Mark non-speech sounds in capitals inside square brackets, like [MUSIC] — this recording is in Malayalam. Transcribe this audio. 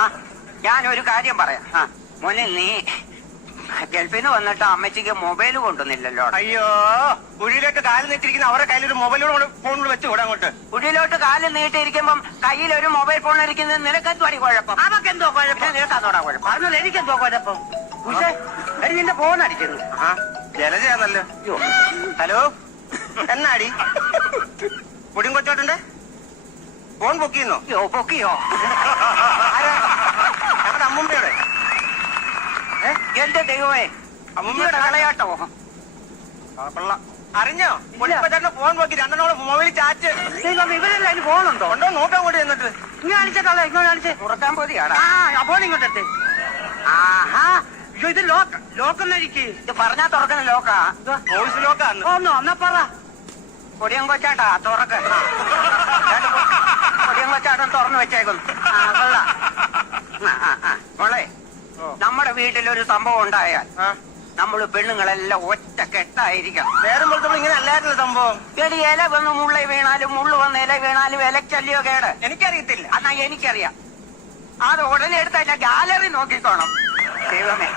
ആ ഒരു കാര്യം പറയാം. മോനെ നീ ഗൾഫിൽ നിന്ന് വന്നിട്ട് അമ്മച്ചിക്ക് മൊബൈൽ കൊണ്ടുവന്നില്ലല്ലോ. അയ്യോ കുഴിയിലോട്ട് കാൽ നീട്ടിരിക്കുന്ന അവരുടെ കയ്യിൽ ഒരു മൊബൈലോട് ഫോണിൽ വെച്ച് കൂടെ അങ്ങോട്ട്. കുഴിയിലോട്ട് കാൽ നീട്ടിയിരിക്കുമ്പം കയ്യിൽ ഒരു മൊബൈൽ ഫോൺ ഇരിക്കുന്നത് നിനക്കെന്തോ അടി കുഴപ്പം? അവക്ക് എന്തോ കുഴപ്പം നിനക്കാന്നോടാ കുഴപ്പം? പറഞ്ഞത് എനിക്കെന്തോ കുഴപ്പം? പക്ഷേ നിന്റെ ഫോൺ അടിക്കുന്നു. ജലജയാണല്ലോ. ഹലോ? എന്നാടി? മുടിയും കൊച്ചോട്ടുണ്ട് ഫോൺ പൊക്കിയെന്നോ? പൊക്കിയോ? എന്റെ ദൈവമേ. അമ്മയുടെ കളയാട്ടോ. അറിഞ്ഞോ? മുടിപ്പച്ചേട്ടന്റെ ഫോൺ നോക്കി രണ്ടെണ്ണോട് മൊബൈൽ ചാറ്റ്. ദൈവം ഇവരല്ല അതിന് ഫോണുണ്ടോ? ഉണ്ടോ നോക്കാൻ കൂടി എന്നിട്ട് ഇങ്ങനെ കാണിച്ചിട്ടുള്ള ഇങ്ങനെ കാണിച്ചേ. തുറക്കാൻ പോതിയാടാ ആ ആ ഫോൺ ഇങ്ങോട്ട് എടുത്തേ. ആഹാ. ഇത് ലോക്ക് ലോക്കെന്നായിരിക്കും ഇത് പറഞ്ഞാ തുറക്കണ ലോക്കാ. വോയിസ് ലോക്കാന്ന് ഒന്നോ എന്നാ പറ. പൊടിയം കൊച്ചാട്ടാ തുറക്ക്. [LAUGHS] പൊടിയം കൊച്ചാട്ടൻ തുറന്നു വെച്ചേക്കുന്നു. ആ കൊള്ളാം ആ, ആ, ആ. മോളെ ഓ. നമ്മുടെ വീട്ടിലൊരു സംഭവം ഉണ്ടായാൽ നമ്മൾ പെണ്ണുങ്ങളെല്ലാം ഒറ്റ കെട്ടായിരിക്കാം നേരം വെളുത്തപ്പോൾ ഇങ്ങനെ അല്ലായിരുന്നു സംഭവം. ചെടി ഇല വന്ന് മുള്ള വീണാലും മുള്ളു വന്ന് ഇല വീണാലും ഇലക്കല്ലയോ കേട്? എനിക്കറിയത്തില്ല. എന്നാ എനിക്കറിയാം. അത് ഉടനെ എടുത്തല്ല ഗാലറി നോക്കിക്കോണം. ദൈവമേ.